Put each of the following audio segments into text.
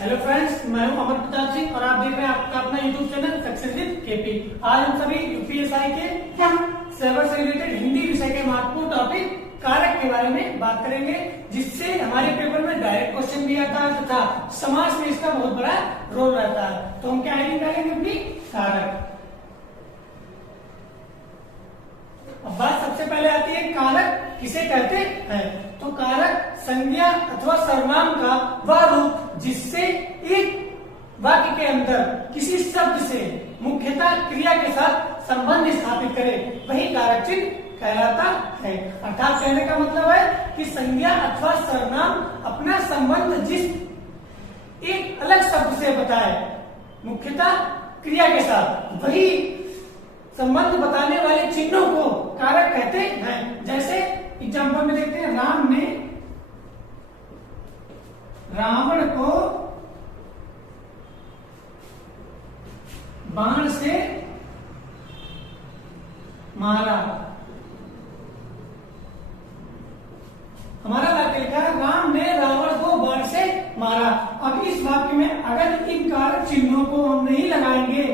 Hello friends, मैं हूं अमर प्रताप सिंह और आप देख रहे हैं आपका अपना YouTube channel success with KP. आज हम सभी यूपीएसआई के सर्वर से रिलेटेड हिंदी विषय के महत्वपूर्ण टॉपिक कारक के बारे में बात करेंगे, जिससे हमारे पेपर में डायरेक्ट क्वेश्चन भी आता है तथा समाज में इसका बहुत बड़ा रोल रहता है। तो हम क्या निकालेंगे अपनी कारक। अब बात सबसे पहले आती है कारक किसे कहते हैं। तो कारक संज्ञा अथवा सर्वनाम का वह रूप जिससे एक वाक्य के अंदर किसी शब्द से मुख्यतः क्रिया के साथ संबंध स्थापित करे, वही कारक चिन्ह कहलाता है। अर्थात कहने का मतलब है कि संज्ञा अथवा सर्वनाम अपना संबंध जिस एक अलग शब्द से बताए, मुख्यतः क्रिया के साथ, वही संबंध बताने वाले चिन्हों को कारक कहते हैं। जैसे एग्जाम्पल में देखते हैं, राम ने रावण को बाण से मारा। हमारा वाक्य लिखा है, राम ने रावण को बाण से मारा। अब इस वाक्य में अगर इन कारक चिन्हों को हम नहीं लगाएंगे,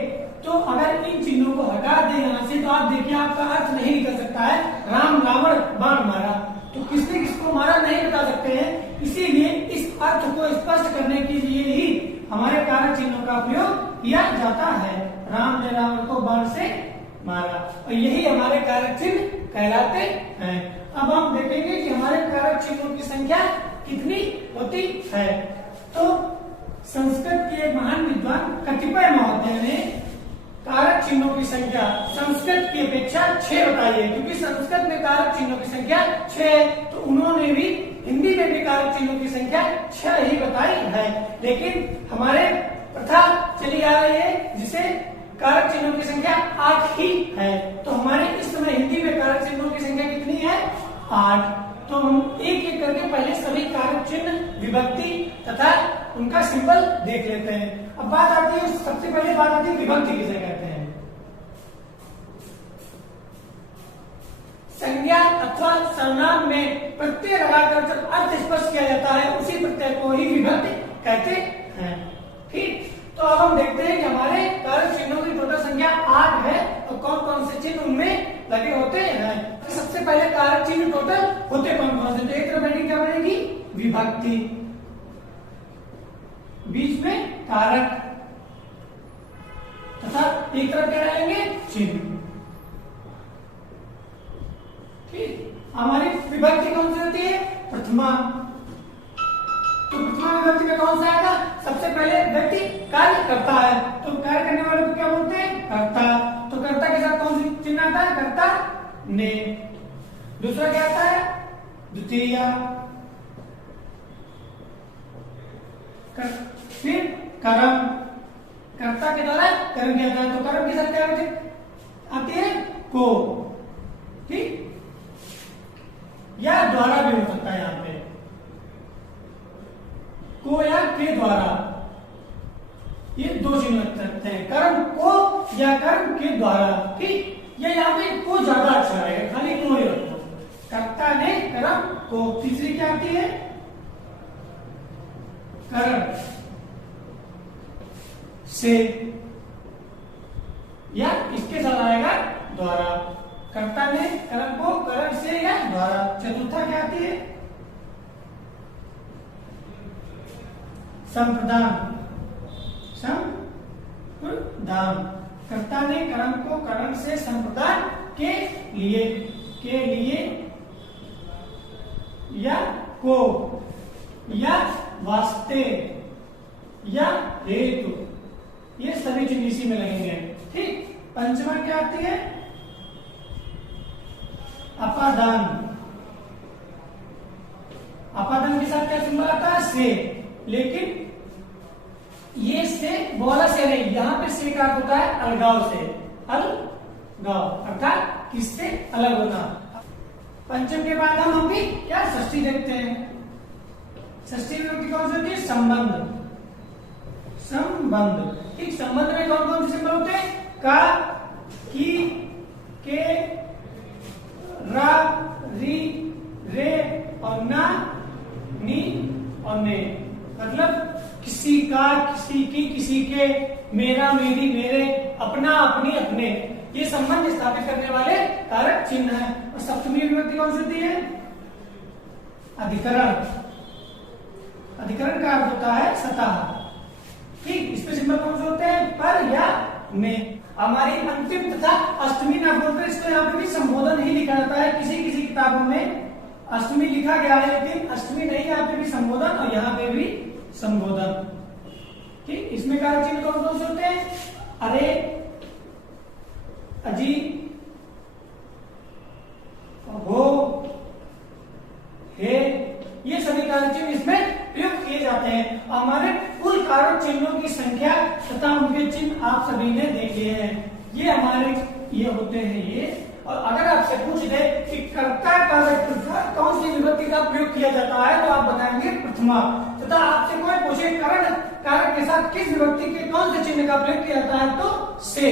तो अगर इन चिन्हों को हटा दें यहां से, तो आप देखिए आपका अर्थ नहीं निकल सकता है। राम रावण बाण मारा, तो किसने किसको मारा नहीं बता सकते हैं। इसीलिए इस अर्थ को स्पष्ट करने के लिए ही हमारे कारक चिन्हों का उपयोग किया जाता है। राम ने रावण को बाण से मारा, और यही हमारे कारक चिन्ह कहलाते हैं। अब हम देखेंगे कि हमारे कारक चिन्हों की संख्या कितनी होती है। तो संस्कृत के एक महान विद्वान कतिपय महोदय ने कारक चिन्हों की संख्या संस्कृत की अपेक्षा 6 बताई है। क्योंकि संस्कृत में कारक चिन्हों की संख्या 6 है, तो उन्होंने भी हिंदी में भी कारक चिन्हों की संख्या 6 ही बताई है। लेकिन हमारे प्रथा चली आ रही है जिसे कारक चिन्हों की संख्या 8 ही है। तो हमारे इस समय हिंदी में कारक चिन्हों की संख्या कितनी है? 8। तो हम एक एक करके पहले सभी कारक चिन्ह, विभक्ति तथा उनका सिंबल देख लेते हैं। अब बात आती है, सबसे पहले बात आती है विभक्ति किसे कहते हैं। संज्ञा अथवा सर्वनाम में प्रत्यय लगाकर जब अर्थ स्पष्ट किया जाता है, उसी प्रत्यय को ही विभक्ति कहते हैं। ठीक, तो अब हम देखते हैं कि हमारे कारक चिन्हों की टोटल संख्या 8 है, तो कौन कौन से चिन्ह उनमें लगे होते हैं। तो सबसे पहले कारक चिन्ह टोटल होते कौन कौन से। तो एक तरफ हेडिंग क्या बनेगी? विभक्ति, बीच में कारक तथा एक तरफ क्या डालेंगे? चिन्ह। ठीक, हमारी विभक्ति कौन सी होती है? प्रथमा। तो प्रथमा विभक्ति में कौन सा आएगा? सबसे पहले व्यक्ति कार्य करता है, तो कार्य करने वाले को क्या बोलते हैं? कर्ता। तो कर्ता के साथ कौन सी चिन्ह आता है? कर्ता ने। दूसरा क्या आता है? द्वितीय। फिर कर्म, कर्ता के द्वारा कर्म किया जाता है, तो कर्म के साथ क्या आती है? को। ठीक, या द्वारा भी हो सकता है यहां पे, को या के द्वारा। ये दो चिन्ह लग सकते हैं, कर्म को या कर्म के द्वारा। ठीक, ये यहाँ पे को ज्यादा अच्छा रहेगा, खाली को ही रखो। कर्ता ने कर्म को। तीसरी क्या आती है? कर्म से, या इसके साथ आएगा द्वारा। कर्ता ने कर्म को कर्म से या द्वारा। चतुर्था क्या आती है? संप्रदान, संप्रदान। कर्ता ने कर्म को कर्म से संप्रदान के लिए या को, या वास्ते, या हेतु, ये सभी चिन्ह इसी में लगेंगे। ठीक, पंचमा क्या आती है? अपादान। अपादान के साथ क्या सिंबल आता है? से। लेकिन ये से बोला से नहीं, यहां पे से का अर्थ होता है अलगाव से। अलगाव अर्थात किससे अलग होना। पंचम के बाद हम अभी क्या षष्ठी देखते हैं। षष्ठी विभक्ति कौन सी होती है? संबंध। संबंध। ठीक, संबंध में कौन कौन से सिंबल होते हैं? का, की, के, रा, री, रे और ना, नी और ने। मतलब किसी का, किसी की, किसी के, मेरा, मेरी, मेरे, अपना, अपनी, अपने, ये संबंध स्थापित करने वाले कारक चिन्ह है। और सप्तमी विभक्ति कौन सी होती है? अधिकरण। अधिकरण का अर्थ होता है सतह। ठीक, इसमें सिंबल कौन से होते हैं? पर या में। हमारी अंतिम तथा अष्टमी ना बोलते, इसको यहाँ पे भी संबोधन ही लिखा जाता है। किसी किसी किताबों में अष्टमी लिखा गया है, लेकिन अष्टमी नहीं, यहाँ पे भी संबोधन और यहाँ पे भी संबोधन। ठीक, इसमें कारक चिन्ह कौन कौन से होते हैं? अरे, अजी, हो, हे, ये सभी कारक चिन्ह इसमें प्रयोग किए जाते हैं। हमारे कुल कारक चिन्हों की संख्या तथा उनके चिन्ह आप सभी ने देखे हैं। ये हमारे ये होते हैं ये। और अगर आपसे पूछ दे कि कर्ता कारक कौन सी विभक्ति का प्रयोग किया जाता है, तो आप बताएंगे प्रथमा। तथा आपसे कोई पूछे करण कारक के साथ किस विभक्ति के कौन से चिन्ह का प्रयोग किया जाता है, तो से।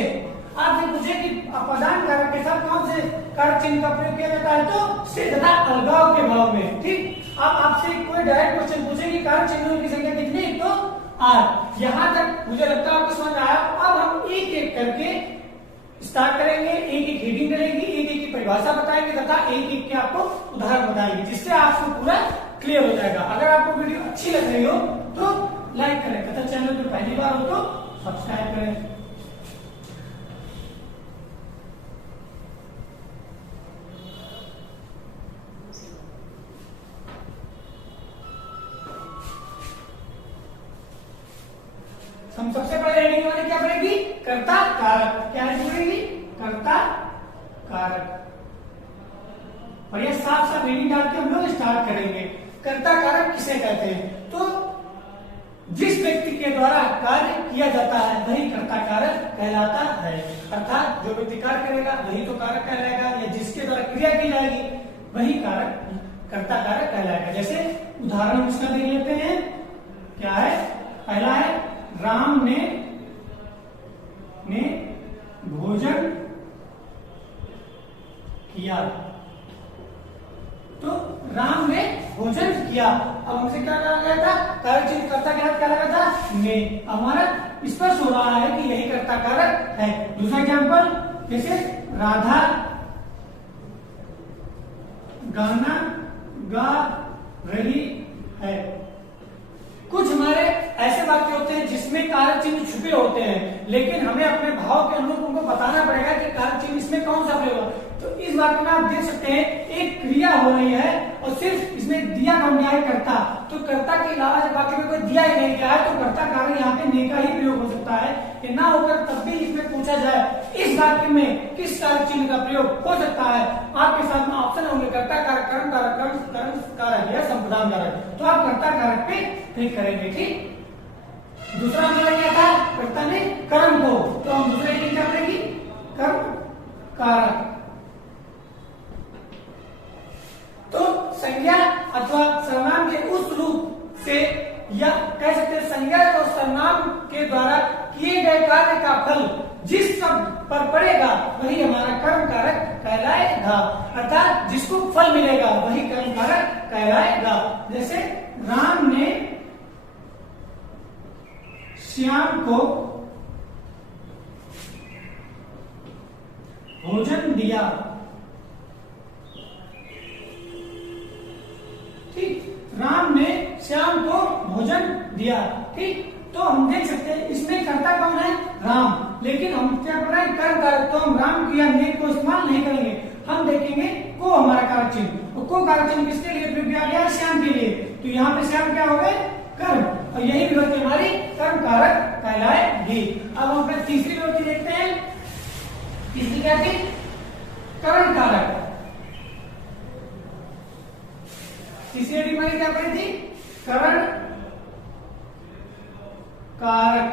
आपसे पूछे कि अपादान कारक के साथ कौन से कारक चिन्ह का प्रयोग किया जाता है, तो से तथा अलगाव के भाव में। ठीक, अब आपसे कोई डायरेक्ट क्वेश्चन पूछे कि कारक चिन्हों की संख्या कितनी, तो 8। यहां तक मुझे लगता है आपको समझ आया। अब हम एक एक करके स्टार्ट करेंगे, एक एक हेडिंग करेंगे, एक एक की परिभाषा बताएंगे तथा एक एक के आपको उदाहरण बताएंगे, जिससे आपको पूरा क्लियर हो जाएगा। अगर आपको वीडियो अच्छी लग रही हो तो लाइक करें तथा चैनल पर पहली बार हो तो सब्सक्राइब करें। हम सबसे पहले हेडिंग वाले क्या पढ़ेगी? कर्ता कारक। क्या पढ़ेगी? कर्ता कारक। और ये साफ साफ हेडिंग डाल के हम लोग स्टार्ट करेंगे। कर्ता कारक किसे कहते हैं? तो जिस व्यक्ति के द्वारा कार्य किया जाता है वही कर्ता कारक कहलाता है। अर्थात जो व्यक्ति कार्य करेगा वही तो कारक कहलाएगा, या जिसके द्वारा क्रिया की जाएगी वही कारक कर्ता कारक कहलाएगा। जैसे उदाहरण उसका देख लेते हैं। क्या है? पहला है राम ने भोजन किया। तो राम ने भोजन किया। अब हमसे क्या कहा गया था? कारक चिन्ह कर्ता कारक क्या लगा था? ने। हमारा स्पष्ट हो रहा है कि यही कर्ता कारक है। दूसरा एग्जाम्पल, जैसे राधा गाना गा रही है। कुछ हमारे ऐसे वाक्य होते हैं जिसमें कारक चिन्ह छुपे होते हैं, लेकिन हमें अपने भाव के अनुरूप उनको बताना पड़ेगा कि कारक चिन्ह इसमें कौन सा प्रयोग है। तो इस वाक्य में आप देख सकते हैं एक क्रिया हो रही है और सिर्फ इसमें दिया कौन गया है? कर्ता। तो कर्ता के अलावा जब वाक्य में कोई दिया ही नहीं गया है तो कर्ता कारक यहाँ पे ने का ही प्रयोग हो सकता है। कि ना होकर तब भी इसमें पूछा जाए इस वाक्य में किस कारक चिन्ह का प्रयोग हो सकता है, आपके साथ में ऑप्शन होंगे कर्ता कारक, कर्म कारक, कर्म कारक या संप्रदान कारक। तो आप कर्ता कारक पे क्लिक करेंगे। ठीक, दूसरा हमारा क्या था? कर्ता ने कर्म को। तो हम दूसरे की क्या करेंगे? कर्म कारक। तो संज्ञा अथवा सर्वनाम के उस रूप से, या कह सकते हैं संज्ञा और सर्वनाम के द्वारा किए गए कार्य का फल जिस शब्द पर पड़ेगा वही हमारा कर्म कारक कहलाएगा। अर्थात जिसको फल मिलेगा वही कर्म कारक कहलाएगा। जैसे राम ने श्याम को भोजन दिया। ठीक, राम ने श्याम को भोजन दिया। ठीक, तो हम देख सकते हैं इसमें कर्ता कौन है? राम। लेकिन हम क्या कर रहे हैं? कर्म कारक। तो हम राम की या ने को इस्तेमाल नहीं करेंगे, हम देखेंगे को हमारा कारक चिन्ह। और को कारक चिन्ह किसके लिए प्रयोग किया गया? श्याम के लिए। तो यहाँ पे श्याम क्या हो गए? कर्म। और यही विभक्ति हमारी कर्म कारक कहलाएगी। अब हम अपने तीसरी विभक्ति देखते हैं। तीसरी क्या थी? करण कारक। तीसरी हेडिंग हमारी क्या पड़ी थी? करण कारक।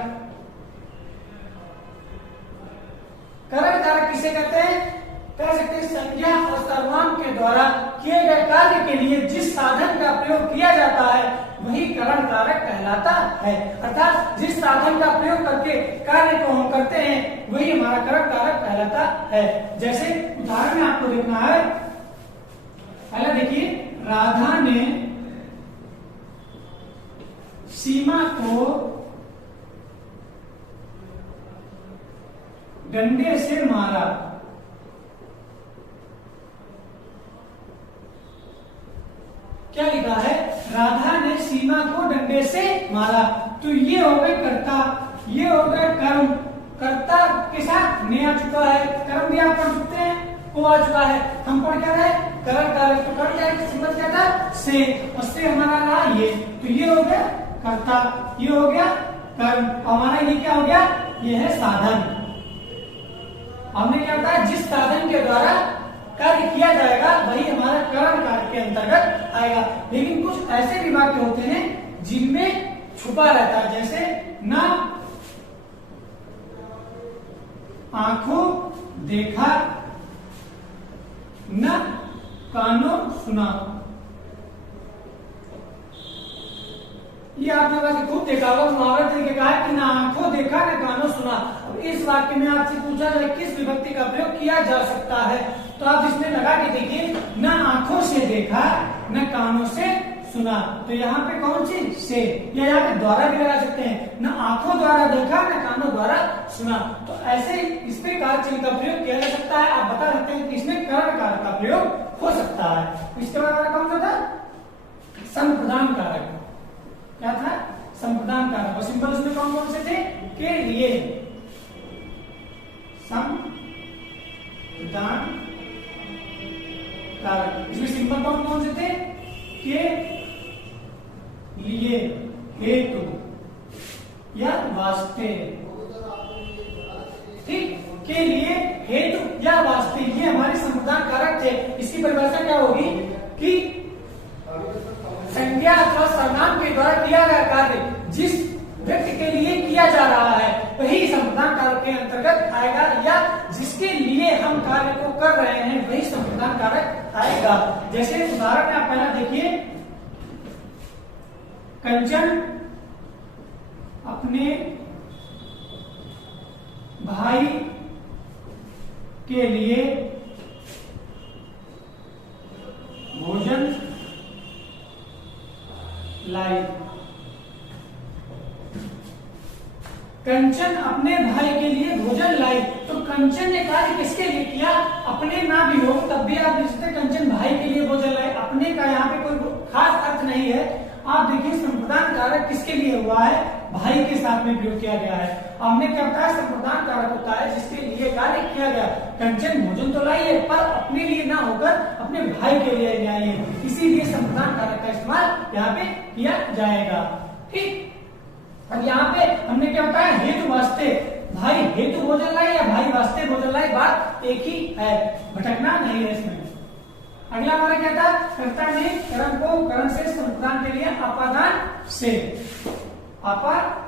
करण कारक किसे कहते हैं? कह सकते हैं संज्ञा और सर्वनाम के द्वारा किए गए कार्य के लिए जिस साधन का प्रयोग किया जाता है वही करण कारक कहलाता है। अर्थात जिस साधन का प्रयोग करके कार्य को हम करते हैं वही हमारा करण कारक कहलाता है। जैसे उदाहरण में आपको देखना है। पहला देखिए, राधा ने सीमा को डंडे से मारा। क्या लिखा है? राधा ने सीमा को डंडे से मारा। तो ये हो गए कर्ता, ये हो गए कर्म। कर्ता के साथ ने आ चुका है, कर्म भी आप पढ़ सकते हैं, को आ चुका है। हम पढ़ क्या रहे? करण कारक। तो करण कारक सिंबल क्या था? से, और से हमारा रहा ये। तो ये हो गया कर्ता, ये हो गया कर्म। हमारा ये क्या हो गया? ये है साधन। हमने क्या बताया? जिस साधन के द्वारा कार्य किया जाएगा वही हमारा करण कार्य के अंतर्गत आएगा। लेकिन कुछ ऐसे भी वाक्य होते हैं जिनमें छुपा रहता है, जैसे ना आंखों देखा, न कानों सुना। ये आपने वाक्य खूब देखा होगा, मुहावरा तरीके का है कि ना आंखों देखा न कानों सुना। अब इस वाक्य में आपसे पूछा जाए किस विभक्ति का प्रयोग किया जा सकता है, तो आप इसमें लगा के देखिए, न आंखों से देखा न कानों से सुना। तो यहाँ पे कौन सी? से। या यहाँ पे द्वारा भी लगा सकते हैं, न आंखों द्वारा देखा न कानों द्वारा सुना। तो ऐसे इसमें कारक चिन्ह का प्रयोग किया जा सकता है। आप बता सकते हैं कि इसमें करण कारक का प्रयोग हो सकता है। इसके बाद कौन सा था? संप्रदान कारक। क्या था? संप्रदान कारक। और सिंपल उसमें कौन कौन से थे? के लिए संप्रदान कारक। इसमें सिंपल कौन कौन से थे? के लिए, हेतु या वास्ते। ठीक, के लिए, हेतु या वास्ते, ये हमारे संप्रदान कारक थे। इसकी परिभाषा क्या होगी कि संज्ञा अथवा सर्वनाम के द्वारा किया गया कार्य जिस व्यक्ति के लिए किया जा रहा है वही संप्रदान कारक के अंतर्गत आएगा, या जिसके लिए हम कार्य को कर रहे हैं वही संप्रदान कारक आएगा। जैसे उदाहरण में आप पहला देखिए, कंचन अपने भाई के लिए भोजन लाई। कंचन अपने भाई के लिए भोजन लाई। तो कंचन ने कार्य किसके लिए किया? अपने ना भी हो तब भी आप लिख सकते कंचन भाई के लिए भोजन लाई। अपने का यहाँ पे कोई खास अर्थ नहीं है। आप देखिए संप्रदान कारक किसके लिए हुआ है? भाई के साथ में प्रयोग किया गया है। हमने क्या बताया? संप्रदान कारक होता है जिसके लिए कार्य किया गया। कंचन भोजन तो लाई है पर अपने लिए ना होकर अपने भाई के लिए लाई है, इसीलिए संप्रदान कारक का इस्तेमाल यहाँ पे किया जाएगा। ठीक, अब यहाँ पे हमने क्या बताया? हेतु वास्ते। भाई हेतु भोजन लाए या भाई वास्ते भोजन लाए, बात एक ही है, भटकना नहीं है इसमें। अगला हमारा क्या था? कर्ता ने कर्म को करण से संप्रदान के लिए अपादान से। अपादान,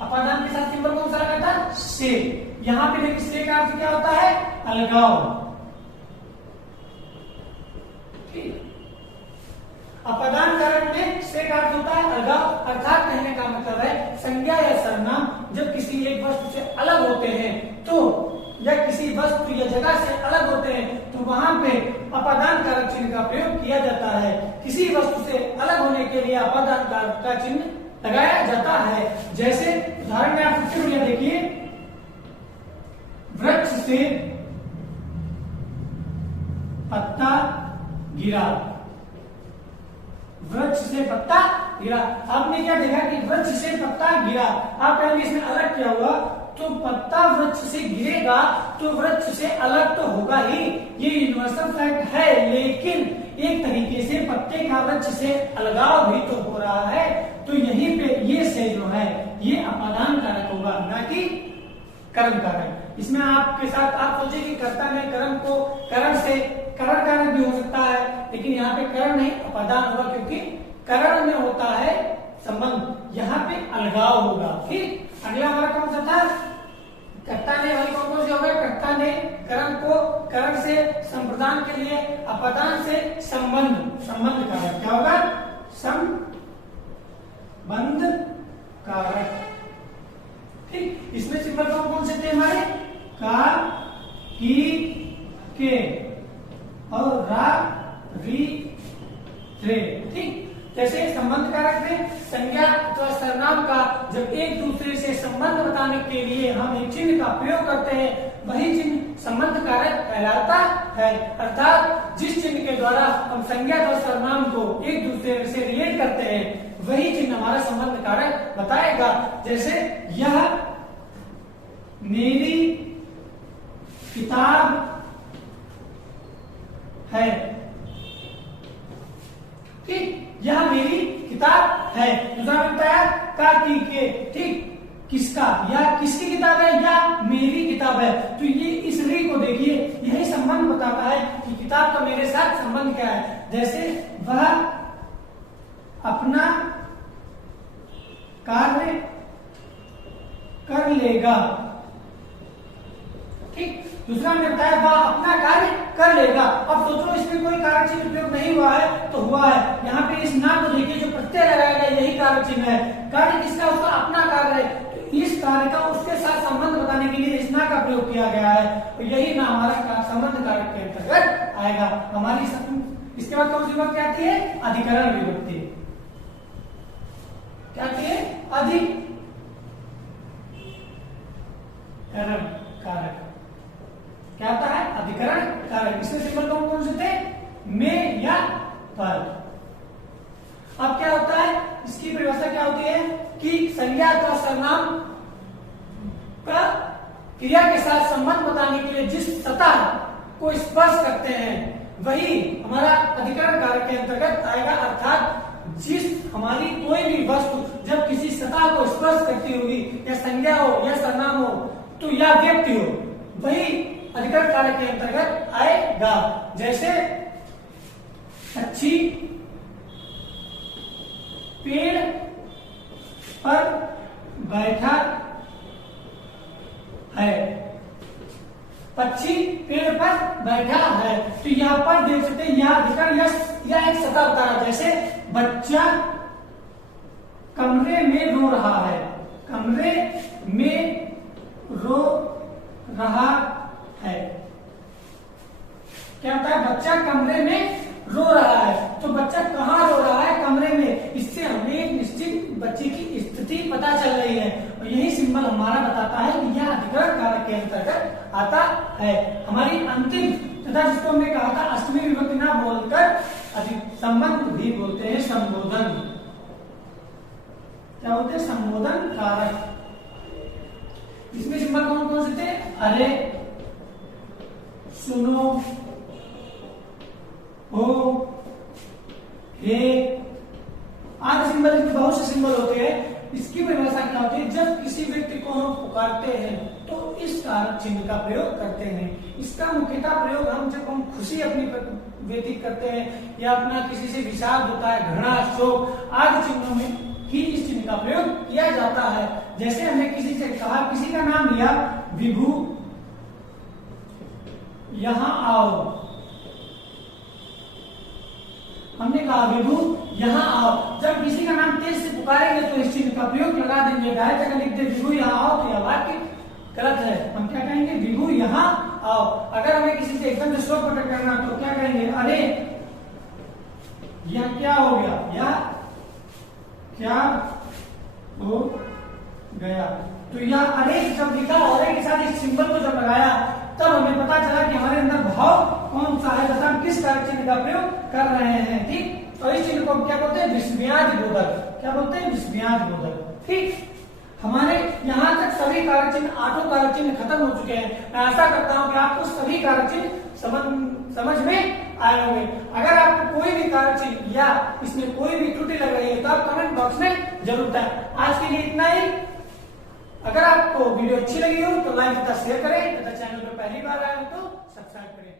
अपादान के साथ सिंबल कौन सा लगा था? से। यहाँ पे देखिए से का अर्थ क्या होता है? अलगाव। ठीक, अपादान कारक में से का अर्थ होता है अलगाव, अर्थात कहने का मतलब है संज्ञा या सर्वनाम जब किसी एक वस्तु से अलग होते हैं तो, या किसी वस्तु या जगह से अलग होते हैं तो वहां पे अपादान कारक चिन्ह का प्रयोग किया जाता है। किसी वस्तु से अलग होने के लिए अपादान कारक का चिन्ह लगाया जाता है। जैसे उदाहरण में आप फिर देखिए, वृक्ष से पत्ता गिरा। वृक्ष से पत्ता गिरा। आपने क्या देखा कि वृक्ष से पत्ता गिरा। आप कहेंगे इसमें अलग क्या हुआ? तो पत्ता वृक्ष से गिरेगा तो वृक्ष से अलग तो होगा ही, ये यूनिवर्सल फैक्ट है, लेकिन एक तरीके से पत्ते का वृक्ष से अलगाव भी तो हो रहा है। तो यहीं पे ये से जो है ये अपादान कारक होगा, ना कि कर्म कारक। इसमें आपके साथ आप सोचिए कि कर्ता ने कर्म को करण से, करण कारक भी हो सकता है, लेकिन यहाँ पे करण नहीं अपादान होगा, क्योंकि करण में होता है संबंध, यहाँ पे अलगाव होगा। ठीक, अगला हमारा कौन सा था? कर्ता ने, वाली कौन कौन से हो गए? कर्ता ने कर्म को करण से संप्रदान के लिए, अपादान से संबंध, संबंध कारक क्या होगा? संबंध कारक। ठीक, इसमें सिंबल कौन कौन से थे हमारे? का, की, के और रा, री, रे। ठीक, जैसे करते हैं, संज्ञा अथवा सर्वनाम का जब एक दूसरे से संबंध बताने के लिए हम एक चिन्ह का प्रयोग करते हैं, वही चिन्ह संबंध कारक कहलाता है। अर्थात जिस चिन्ह के द्वारा हम संज्ञा अथवा सर्वनाम को एक दूसरे से रिलेट करते हैं, वही चिन्ह हमारा संबंध कारक बताएगा। जैसे यह मेरी किताब है, ठीक, यह मेरी किताब है। दूसरा बताया कार्तिकेय, ठीक, किसका या किसकी किताब है या मेरी किताब है। तो ये इस री को देखिए, यही संबंध बताता है कि किताब का मेरे साथ संबंध क्या है। जैसे वह अपना कार्य कर लेगा, ठीक। दूसरा मैंने बताया वह अपना कार्य कर लेगा। अब सोच लो इसमें कोई कारक चिन्ह उपयोग नहीं हुआ है तो हुआ है। यहाँ पे इस ना को देखिए, जो प्रत्यय लगाया गया यही कारक चिन्ह है। कार्य किसका, उसका अपना कार्य है। तो इस कार्य का उसके साथ संबंध बताने के लिए इस ना का प्रयोग किया गया है, तो यही ना हमारा संबंध कारक के अंतर्गत आएगा। हमारी इसके बाद कौन सी विभक्ति आती है, अधिकरण विभक्ति। क्या आती है, अधिकरण कारक। क्या आता है, अधिकरण कारक। इसमें सिंबल कौन से थे, में या पर। अब क्या होता है, इसकी परिभाषा क्या होती है कि संज्ञा अथवा सर्वनाम का क्रिया के साथ संबंध बताने के लिए जिस सतह को स्पर्श करते हैं, वही हमारा अधिकरण कारक के अंतर्गत आएगा। अर्थात जिस हमारी कोई भी वस्तु जब किसी सतह को स्पर्श करती होगी, या संज्ञा हो या सर्वनाम हो तो या व्यक्ति हो, वही अधिकरण कारक के अंतर्गत आएगा। जैसे अच्छी पेड़ पर बैठा है, पक्षी पेड़ पर बैठा है। तो यहाँ पर देख सकते हैं, यह अधिकरण या एक सतह बता रहा है। जैसे बच्चा कमरे में रो रहा है, कमरे में रो रहा है। क्या होता है, बच्चा कमरे में रो रहा है। तो बच्चा कहाँ रो रहा है, कमरे में। इससे हमें एक निश्चित बच्चे की स्थिति पता चल रही है, और यही सिंबल हमारा बताता है कि यह अधिकरण कारक के अंतर्गत आता है। हमारी अंतिम तथा जिसको हमने कहा था अष्टमी विभक्ति ना बोलकर संबंध भी बोलते हैं, संबोधन। क्या बोलते हैं, संबोधन कारक। इसमें सिंबल कौन से थे, अरे, सुनो, हो, हे आदि सिंबल। इसमें बहुत से सिंबल होते हैं। इसकी परिभाषा क्या होती है, जब किसी व्यक्ति को हम पुकारते हैं तो इस कारक चिन्ह का प्रयोग करते हैं। इसका मुख्यतः प्रयोग हम जब हम खुशी अपनी व्यतीत करते हैं, या अपना किसी से विषाद होता है, घृणा, शोक आदि चिन्हों में ही इस चिन्ह का प्रयोग किया जाता है। जैसे हमने किसी से कहा, किसी का नाम लिया, विभू यहां आओ। हमने कहा विभू यहां आओ। जब किसी का नाम तेज से पुकारेंगे तो इस चिन्ह का प्रयोग लगा देंगे। डायरेक्ट अगर लिख दे विभू यहां आओ तो यह वाक्य गलत है। हम क्या कहेंगे, विभू यहां आओ। अगर हमें किसी से एकदम से शोक प्रकट करना तो क्या कहेंगे, अरे यह क्या हो गया, यह क्या हो गया। तो यह अरे जब लिखा, और के साथ इस सिंबल को जब लगाया, तब हमें पता चला कि हमारे अंदर भाव कौन सा है तथा हम किस कारक चिन्ह का प्रयोग कर रहे हैं, ठीक। और इस चिन्ह को हम क्या बोलते हैं, विस्मयादि बोधक। क्या बोलते हैं, विस्मयादि बोधक, ठीक। हमारे यहाँ तक सभी कारक चिन्ह, 8 कारक चिन्ह खत्म हो चुके हैं। मैं आशा करता हूँ कि आपको सभी कारक चिन्ह समझ में आए होंगे। अगर आपको कोई भी कारक चिन्ह या इसमें कोई भी त्रुटि लग रही है तो आप कमेंट बॉक्स में जरूर बताएं। आज के लिए इतना ही। अगर आपको वीडियो अच्छी लगी हो तो लाइक तथा शेयर करें, तथा चैनल पर पहली बार आए हो तो सब्सक्राइब करें।